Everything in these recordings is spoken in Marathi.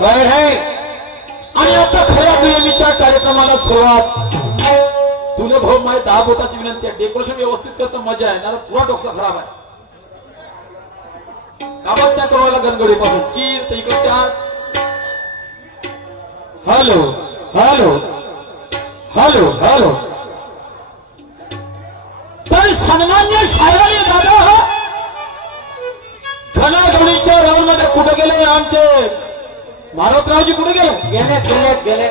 बाहेर आहे. आणि आता खऱ्या दुयनीच्या कार्यक्रमाला सुरुवात. तुला भाऊ माझ्या दहा बोटाची विनंती आहे. डेकोरेशन व्यवस्थित करता मजा आहे. ना पुरा डोकसा खराब आहे. काबात त्या तुम्हाला गणगडीपासून चीर तर इकडे चार. हॅलो हॅलो हॅलो हॅलो तर सन्मान्य शाळेने दादा घणाघणीच्या राहून मध्ये कुठे गेले आमचे? मारुतरावजी कुठे गेले? गेले गेले गेले.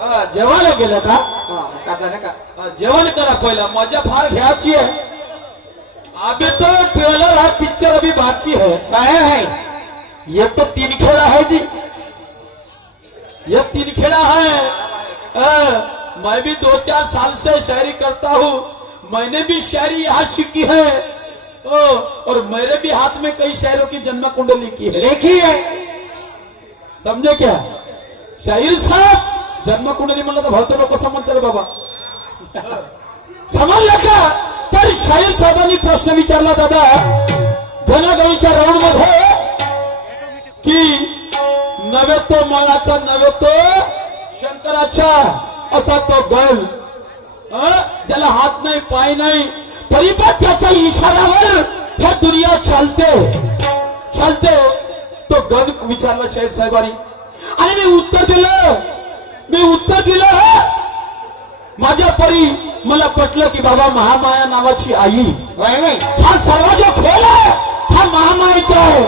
हा, जेवायला गेले का? हा, का झालं का हा, जेवण करा पहिला. मज़ा फार घ्यायची है अभी तो ट्रेलर है पिक्चर अभी बाकी है काय है ये तो तीन खेड़ा है जी. ये तीन खेड़ा है हाँ, मैं भी दो चार साल से शायरी करता हूँ. मैंने भी शायरी यहाँ सीखी है. ओ, और मेरे भी हाथ में कई शायरों की जन्म कुंडली की है। लेखी है। समजे क्या? शाहीर साहेब जन्म कुंडली म्हणलं तर भरतो लोक समजतात बाबा? समजलं का? तर शाहीर साहेबांनी प्रश्न विचारला दादा धनागाईच्या राऊंडमध्ये की नव्हे तो मळाचा नव्हे तो शंकराच्या असा तो गल ज्याला हात नाही पाय नाही तरी पण त्याच्या इशाऱ्यावर ह्या दुनिया चालते. चालते हो. तो गण विचारला शाहीर साहेबांनी. आणि मी उत्तर दिलं. मी उत्तर दिलं माझ्या परी मला पटलं की बाबा महामाया नावाची आई. हा सर्व जो खेळ आहे. हा महामायेचा आहे.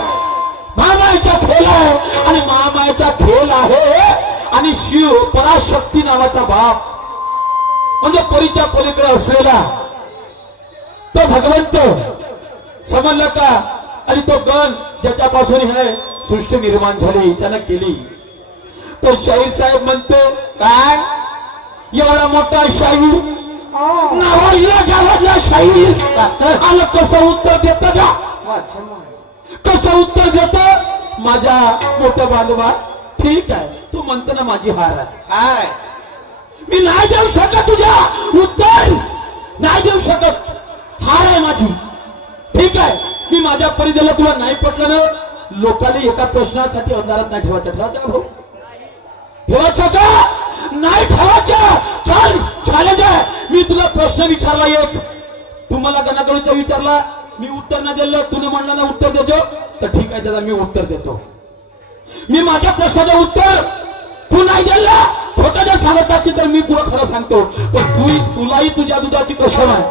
महामायेचा खेळ आहे. आणि महामायेचा खेळ आहे आणि शिव पराशक्ती नावाचा बाप. म्हणजे परीच्या पलीकडे असलेला. तो भगवंत. समजलं का? आणि तो गण ज्याच्यापासून हे सृष्टी निर्माण झाली त्यानं केली. तो शाहीर साहेब म्हणतो काय? एवढा मोठा शाहीर? नावाला शाहीर? आलं कसं उत्तर देत मग. कसं उत्तर देत? माझ्या मोठ्या बांधवा ठीक आहे तू म्हणतो ना माझी हार आहे. हाय. मी नाही देऊ शकत तुझ्या उत्तर. नाही देऊ शकत. हार आहे माझी. ठीक आहे मी माझ्या परी दिलं तुला नाही पटलं ना लोकांनी एका प्रश्नासाठी अंधारात नाही ठेवायचं. ठेवायचं भाऊ. ठेवायचं का नाही ठेवायचं. चल मी तुला प्रश्न विचारला एक. तू मला गणागणीचा विचारला. मी उत्तर नाही दिलं. तुने म्हणलं ना उत्तर देतो. तर ठीक आहे दादा मी उत्तर देतो. मी माझ्या प्रश्नाचं उत्तर तू नाही दिलं. खोटं जर सांगताची तर मी पुढं खरं सांगतो. पण तू तुलाही तुझ्या दुधाची कसम आहे.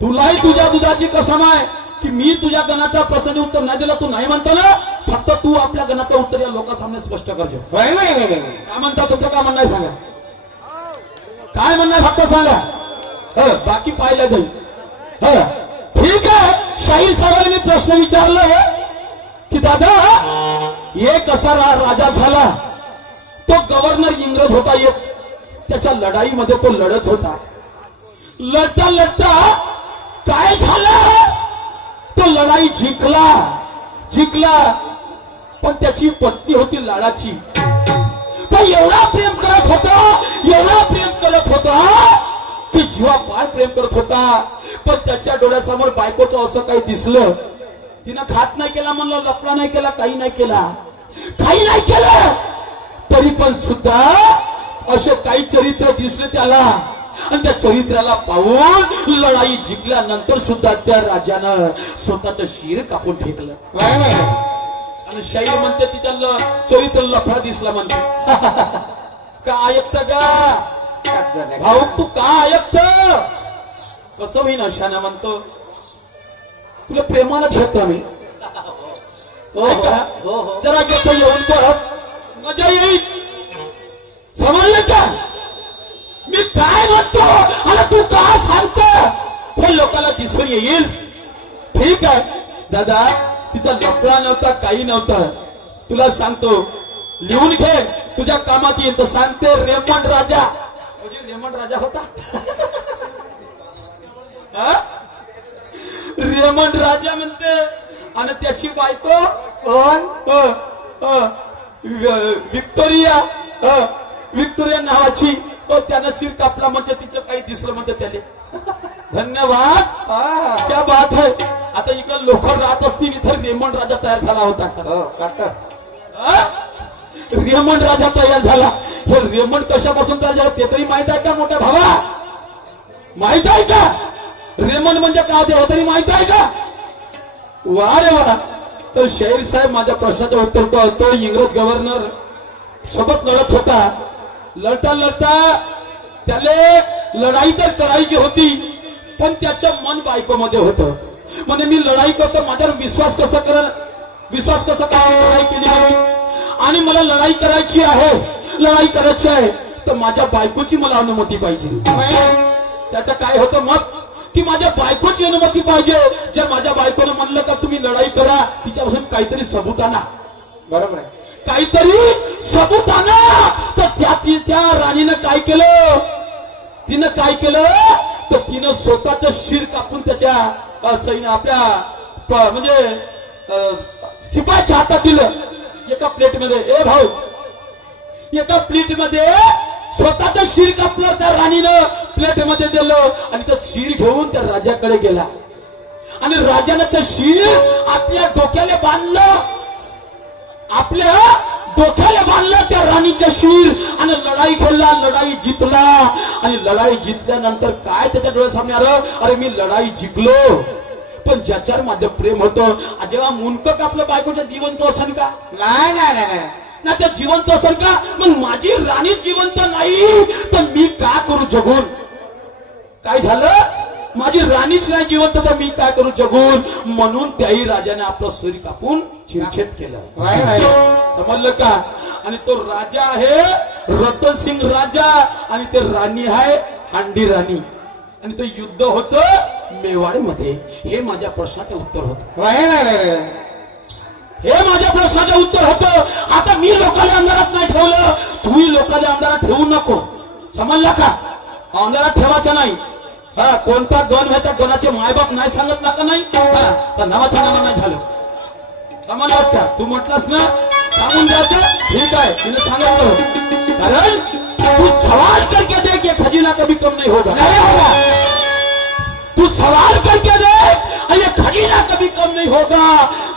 तुलाही तुझ्या दुधाची कसम आहे. की मी तुझ्या गणाचा प्रश्नाचे उत्तर नाही दिलं तू नाही म्हणतो ना? फक्त तू आपल्या गणाचं उत्तर या लोकांसामने स्पष्ट करजो. होय. काय म्हणता तुमचं काय म्हणणं सांगा? काय म्हणणं फक्त सांगा? ह, बाकी पाहिलं जाईल. ह, ठीक आहे. शाहीर साहेबांनी मी प्रश्न विचारलं की दादा एक असा राजा झाला? तो गव्हर्नर इंग्रज होता एक. त्याच्या लढाईमध्ये तो लढत होता. लढता लढता काय झालं? तो लढाई जिंकला. जिंकला. पण त्याची पत्नी होती लाडाची. तो एवढा प्रेम करत होता एवढा प्रेम करत होता की जीवा फार प्रेम करत होता. पण त्याच्या डोळ्यासमोर बायकोचं असं काही दिसलं. तिनं खात नाही केला म्हणलं लपडा नाही केला काही नाही केला. काही नाही केलं. तरी पण सुद्धा असे काही चरित्र दिसले त्याला. आणि त्या चरित्राला पाहून लढाई जिंकल्यानंतर सुद्धा त्या राजानं स्वतःच शिर कापून ठेकलं. आणि शाहीर म्हणते तिच्या चरित्र लफडा दिसला म्हणते का ऐकत का? भाऊ तू का ऐकत कसं होईन अशाने म्हणतो तुला प्रेमानं घेतो मी हो, हो. हो. जरा घेतो येऊन बस मजा येईल समजलं का मी काय म्हणतो? आणि तू का सांगतो? हे लोकांना दिसून येईल. ठीक आहे. दादा तिचा लफडा नव्हता काही नव्हता. तुला सांगतो लिहून घे. तुझ्या कामात येईल. तर सांगते रेमंड राजा. म्हणजे रेमंड राजा होता? रेमंड राजा म्हणते आणि त्याची बायको कोण? विक्टोरिया अ, विक्टोरिया नावाची तो त्यानं शिर कापला म्हणजे तिचं काही दिसलं म्हणजे त्याने धन्यवाद. क्या बात है. आता इकडे लोक राहत असतील इथं रेमंड राजा तयार झाला होता. हो? रेमंड राजा तयार झाला. हे रेमंड कशापासून तयार झाला ते तरी माहीत आहे का मोठ्या भावा? माहीत आहे का? रेमंड म्हणजे काय ते हे तरी माहीत आहे का? वा रे वा. तर शेर साहेब माझ्या प्रश्नाचं उत्तर तो तो इंग्रज गव्हर्नर सोबत लढत होता. लढता लढता त्याले लढाई तर करायची होती पण त्याचं मन बायकोमध्ये होतं. म्हणजे मी लढाई करतो माझ्यावर विश्वास कसा कर विश्वास कसा काय लढाई केली आहे आणि मला लढाई करायची आहे लढाई करायची आहे तर माझ्या बायकोची मला अनुमती पाहिजे. त्याचं काय होतं मत की माझ्या बायकोची अनुमती पाहिजे. जर माझ्या बायकोनं म्हणलं का तुम्ही लढाई करा तिच्यापासून काहीतरी सबूत आणा. बरोबर आहे. काहीतरी सबूत आणा तर त्या त्या राणीनं काय केलं? तिनं काय केलं? तर तिनं स्वतःच शिर कापून त्याच्या अ, सैन्य आपल्या म्हणजे अ, हातात दिलं. एका प्लेटमध्ये. ए भाऊ एका प्लेटमध्ये स्वतःच शिर कापलं त्या राणीनं. प्लेटमध्ये दिलं आणि त्या शिर घेऊन त्या राजाकडे गेला. आणि राजानं ते शिर आपल्या डोक्याला बांधलं. आपल्या डोक्याला बांधलं त्या राणीच्या शिर आणि लढाई खेळला लढाई जितला. आणि लढाई जिंकल्यानंतर काय त्याच्या डोळ्यासमोर आलं? अरे मी लढाई जिंकलो. पण ज्याच्यावर माझं प्रेम होतं जेव्हा मुंडक कापलं बायकोच्या जिवंत असेल का? नाही नाही नाही ना ते जिवंत असेल का? मग माझी राणी जिवंत नाही तर मी का करू जगून? काय झालं? माझी राणीच नाही जिवंत तर मी काय करू जगून? म्हणून त्याही राजाने आपलं शरीर कापून चिरछेद केलं. समजलं का? आणि तो राजा आहे रतन सिंग राजा आणि ते राणी आहे हांडी राणी. आणि ते युद्ध होतं मेवाडमध्ये. हे माझ्या प्रश्नाचं उत्तर होतं. हे माझ्या प्रश्नाचं उत्तर होतं. आता मी लोकांना अंधारात नाही ठेवलं. तुम्ही लोकांना अंधारात ठेवू नको. समजला का? अंधारात ठेवायचं नाही. हा कोणता आहे त्या गणाचे मायबाप नाही सांगत ना का नाही? तर नावाचं नाव नाही झालं. समजलास का तू म्हटलास ना सांगून द्यायचं ठीक आहे तिने सांगितलं. कारण तू सवाल करके देख ये खजीना कभी कम नहीं होगा. नहीं होगा. तू सवाल करके देख ये खजीना कभी कम नहीं होगा.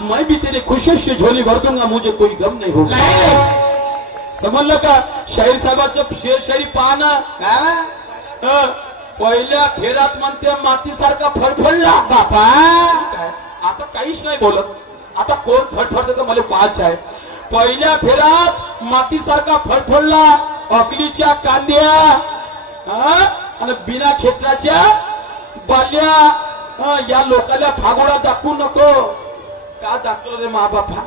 मैं भी तेरे खुशी से झोली भर दूंगा मुझे कोई गम नहीं होगा. समजलं का? शाहीर साहेबाचं शेर शायरी पाहना. काय? वा? हं, पहिल्या फेऱ्यात म्हणते मातीसारखा फडफडला. बापा? आता काहीच नाही बोलत. आता कोण फडफडत तर मला पाच आहे. पहिल्या फेऱ्यात मातीसारखा फडफडला अकलीच्या कांद्या हं? आणि बिना खेत्राच्या बाल्या हं, या लोकाला फागोडा दाखवू नको. का दाखवलं रे मा बापा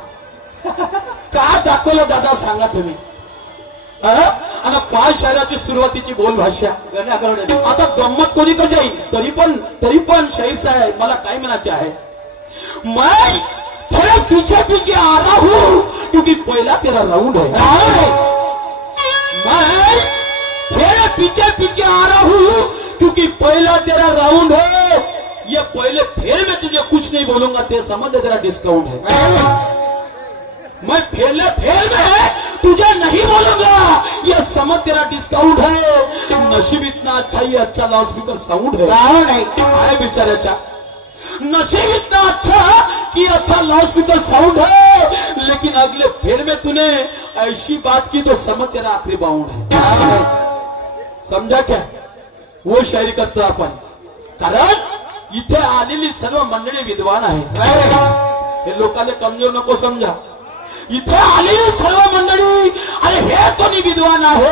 का दाखवलं दादा? सांगा तुम्ही. हं? आणि पाच शहराची सुरुवातीची बोल भाषा. आता गंमत कोणी कोणीकडे जाईल? तरी पण तरी पण शहीर साहेब मला काय म्हणायचे आहे? मैं थोड़ा पीछे पीछे आ रहा हूं क्योंकि पहला तेरा राउंड है मैं तेरे पीछे पीछे आ रहा हूं क्योंकि पहला तेरा राउंड है. हो. ये पहले फेर में तुझे कुछ नहीं बोलूंगा तेरे समझ तेरा डिस्काउंट है. मैं पहले फेर में है तुझे नहीं बोलूँगा। ये समझ तेरा डिस्काउंट है। नशीब इतना अच्छा ये अच्छा लाउड स्पीकर साउंड है। साऊंड आहे आहे बिचाऱ्याच्या नसीब इतना अच्छा कि अच्छा लाउड स्पीकर साउंड है। लेकिन अगले फेर में तूने ऐसी बात की तो समझ तेरा आखिरी बाउंड है। समझा क्या? वो शायरी करतो आपण कारण इथे आलेली सर्व मंडळी विद्वान आहे हे लोकांना कमज़ोर नको समजा इथे आलेली सर्व मंडळी अरे हे कोणी विद्वान आहे?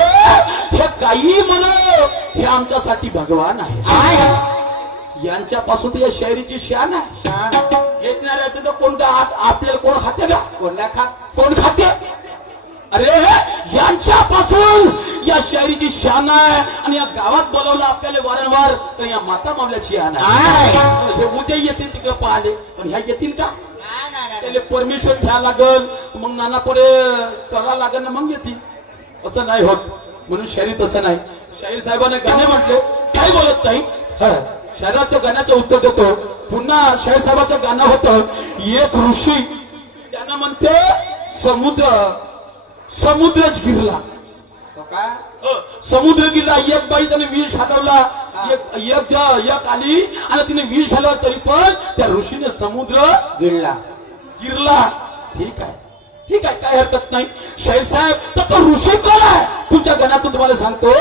हे काही म्हण हे आमच्यासाठी भगवान आहे. यांच्यापासून या शायरीची शान आहे. शान. येत नाही राहते तर कोण का आप- आपल्याला कोण खाते का कोणला खा कोण खाते? अरे यांच्यापासून या शायरीची शान आहे. आणि या गावात बोलवलं आपल्याला वारंवार तर या माता मावल्याची शान आहे. हे उद्या येतील तिकडे पाहिले पण ह्या येतील का? त्याला परमिशन घ्या लागल. मग नाना पुढे करा लागल ना मग येतील. असं नाही होत. म्हणून शायरी तसं नाही. शाहीर साहेबांनी गाणे म्हटले. काय बोलत नाही. हं, गाण्याचं उत्तर देतो. पुन्हा शाहीर साहेबाचं गाणं होतं एक ऋषी त्यांना म्हणते समुद्र समुद्रच गिरला. काय? अ, समुद्र गेला एक बाई त्याने विष हलवला एक एक आली. आणि तिने विष हलवला तरी पण त्या ऋषीने समुद्र गिळला गिरला. ठीक आहे. ठीक आहे काय हरकत नाही. शैर साहेब तर तो ऋषी कोण आहे? तुमच्या गणातून तुम्हाला सांगतो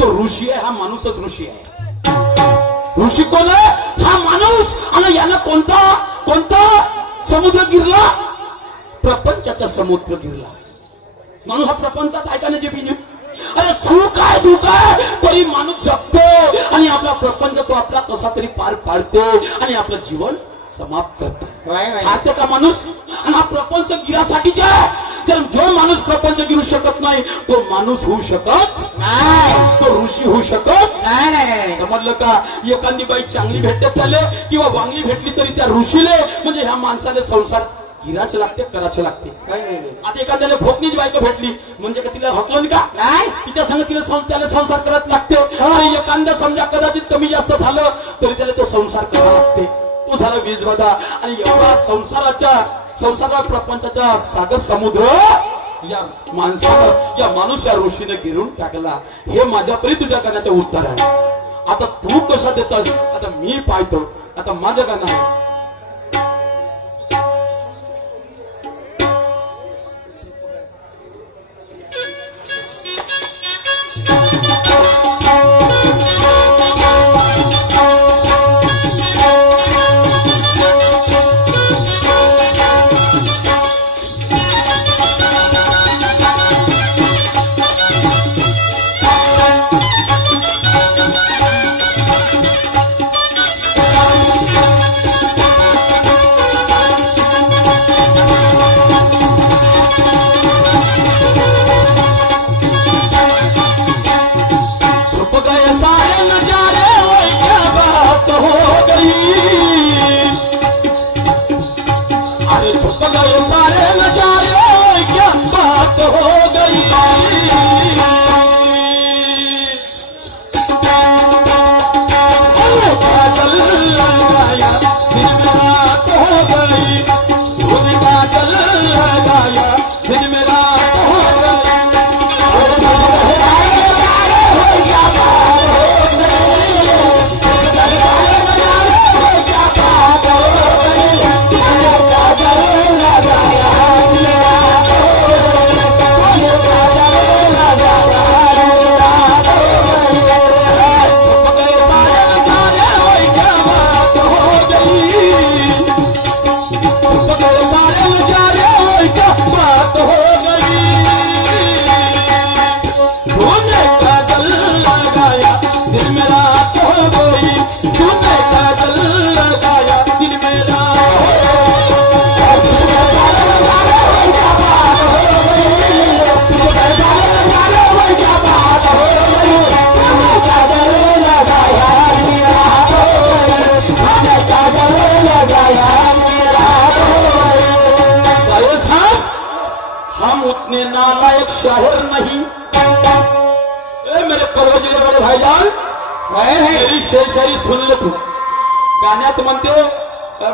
तो ऋषी आहे हा माणूसच ऋषी आहे. ऋषी कोण आहे? हा माणूस. आणि यानं कोणता? कोणता? समुद्र गिरला. प्रपंचाचा समुद्र गिरला. माणूस हा प्रपंचात ऐकायला जे बिजू अरे सुख आहे दुःख आहे तरी माणूस जगतो. आणि आपला प्रपंच तो आपला कसा तरी पार पाडतो. आणि आपलं जीवन समाप्त खाते का माणूस? आणि हा प्रपंच गिरासाठीच तर जो माणूस प्रपंच गिरू शकत नाही तो माणूस होऊ शकत नाही. तो ऋषी होऊ शकत नाही समजलं का? एखादी बाई चांगली भेटत त्याले किंवा वांगली भेटली तरी त्या ऋषीले म्हणजे ह्या माणसाला संसार गिराचे लागते कराचे लागते. आता एखाद्याला भोकनीच बायको भेटली म्हणजे का तिला हकलं का? नाही. तिच्या संग तिला त्याला संसार करत लागते. आणि एखादा समजा कदाचित कमी जास्त झालं तरी त्याला तो संसार करावा लागते. तो झाला वीज बाधा आणि एवढा संसाराच्या संसारा प्रपंचाचा सागर समुद्र या माणसानं या माणूस या ऋषीने गिरून टाकला. हे माझ्यापरी तुझ्या गाण्याचं उत्तर आहे आता तू कसा देतस आता मी पाहतो. आता माझं गाणं आहे.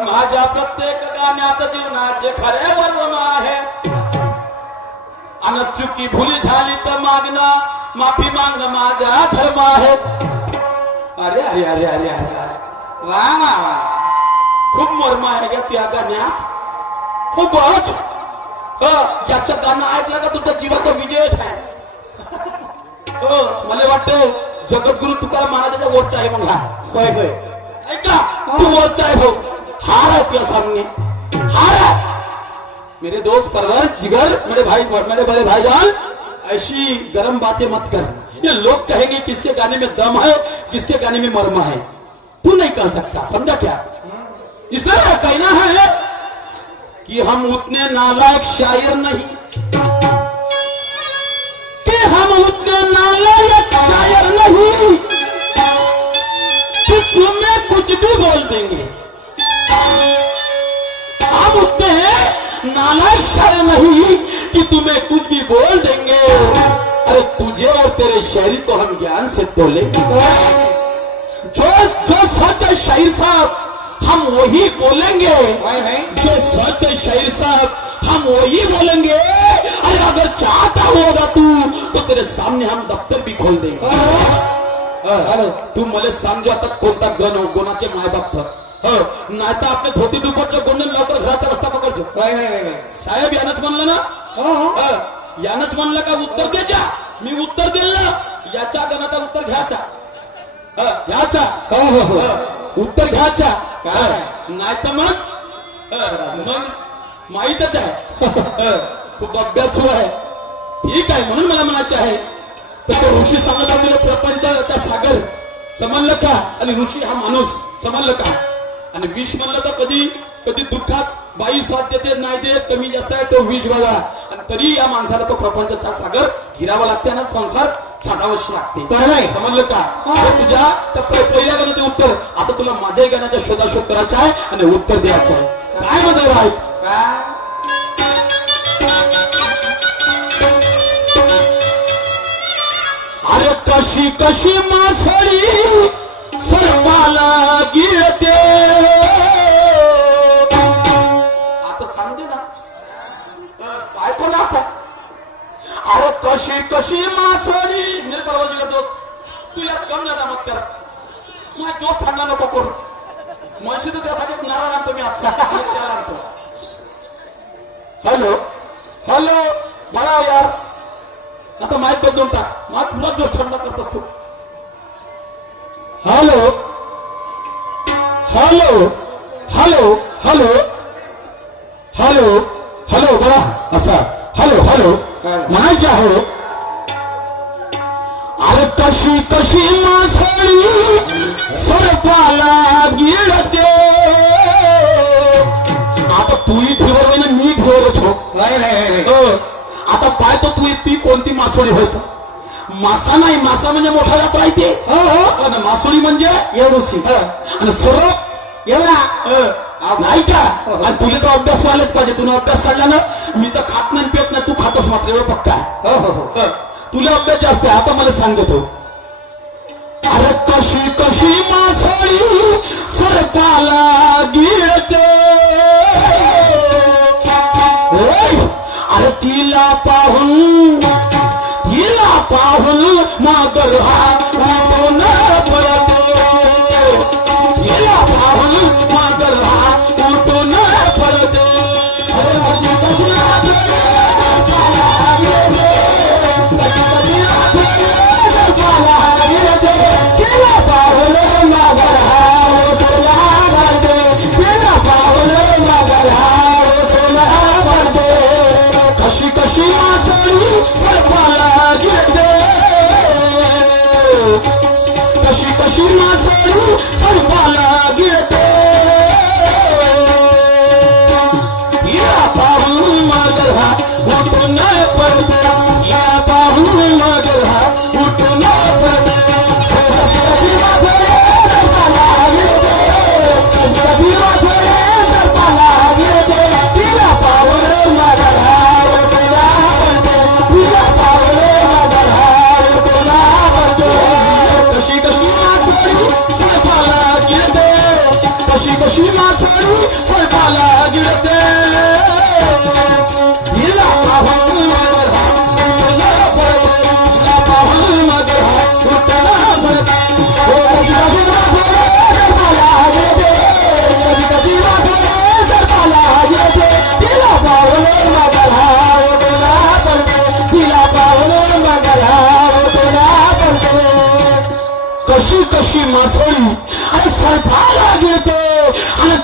माझ्या प्रत्येक गाण्यात जीवनाचे खरे वर्म आहे. अन चुकी भुली झाली तर मागणं माफी मागणं माझा धर्म आहे अरे अरे अरे अरे अरे अरे. वा वा वा. खूप मर्म आहे का त्या गाण्यात. खूपच. हो याचं गाणं ऐकलं का तुमच्या जीवाचा विजयच आहे? हो मला वाटतं जगद्गुरु तुकाराम महाराजाच्या वरचा आहे मग हा होय होय. ऐका तू वरचा आहे भाऊ. हार तुझ्या सामने। हार मेरे दोस्त परवर, जिगर, मेरे भाई, मेरे बड़े भाईजान, ऐसी गर्म बातें मत कर। ये लोग कहेंगे, किसके गाने में दम है, किसके गाने में मर्म है। तू नहीं कह सकता, समझा क्या? इसलिए कहना है कि हम उतने नालायक शायर नहीं। कि हम उतने नालायक शायर नहीं। कि तुम्हें कुछ भी बोल देंगे। नालायक शायर नहीं कि तुम्हें कुछ भी बोल देंगे। अरे तुझे और तेरे शायरी को हम ज्ञान से तोलेंगे जो जो सच है शायर साहब हम वही बोलेंगे। जो सच है शायर साहब हम वही बोलेंगे। अरे अगर चाहता होगा तू तो तेरे सामने हम दफ्तर भी खोल देंगे। हॅलो तू मला सांग आता कोणता गण गुणाचे माय बाप हो. नाही तर आपले धोती दुपटच्या गुंडन लवकर घराचा रस्ता पकडतो. नाही नाही नाही नाही. साहेब यानंच म्हणलं ना? हो हो. हो, यानंच म्हणलं का उत्तर द्यायच्या? मी उत्तर दिल ना. याच्या गणाचा उत्तर घ्यायचा. हो, घ्यायचा. हो हो हो. हो, उत्तर घ्यायचा. काय? नाही तर मग? हो, मग माहीतच आहे. हो, खूप अभ्यास आहे. ठीक आहे म्हणून मला म्हणायचे आहे. तर ऋषी सांगत आहे प्रपंचाचा सागर समजलं का? आणि ऋषी हा माणूस समजलं का? आणि विष म्हणलं तर कधी कधी दुःखात बाई साथ देते नाही देत कमी जास्त आहे तो विष बघा. आणि तरी या माणसाला तो प्रपंचाचा सागर घिरावा लागते आणि संसार साधावशी लागते. काय नाही? समजलं का? तुझ्या तर पहिल्या गाण्याचे उत्तर. आता तुला माझ्याही गाण्याचा शोधाशोध करायचा आहे आणि उत्तर द्यायचं आहे. काय म्हणतो राय काय? अरे कशी कशी मासळी सर्वाला गिळते. आता सांगते ना. अं, काय पण आता? अरे कशी कशी मासळी? निर्बळ करतो. तुला यात कम ना मग त्याला. तुला जोश थांबला नको करू. म्हणशी तर त्यासाठी एक आणतो मी आता. एक शेळा आणतो. हॅलो? हॅलो? बळा यार. आता माईक बदलून टाक माय पुरा जोश ठंडा करत असतो hello hello hello hello hello hello बघा असा हॅलो हॅलो म्हणायचे आहे अरे कशी कशी मासळी सरपाला गिळते आता तूही ठेवलं ना मी ठेवलंच हो नाही नाही नाही, नाही हो. आता पाहतो तू ती कोणती मासोळी होत मासा नाही मासा म्हणजे मोठा जात राहते हो हो आणि मासोळी म्हणजे एवढूच ह. आणि सरप एवढा ह. नाही का आणि तुला तर अभ्यास व्हायलाच पाहिजे तुला अभ्यास काढला ना मी तर खात नाही पेत नाही तू खातोस मात्र एवढं पक्का. हो हो हो ह. तुला अभ्यास जास्त आहे आता मला सांगतो अरे कशी कशी मासोळी सरकाला गिळते तिला पाहून हा सर्वाला गिळते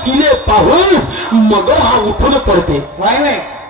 तिले तिने पाहून मगर हा उठून पडते. Y Y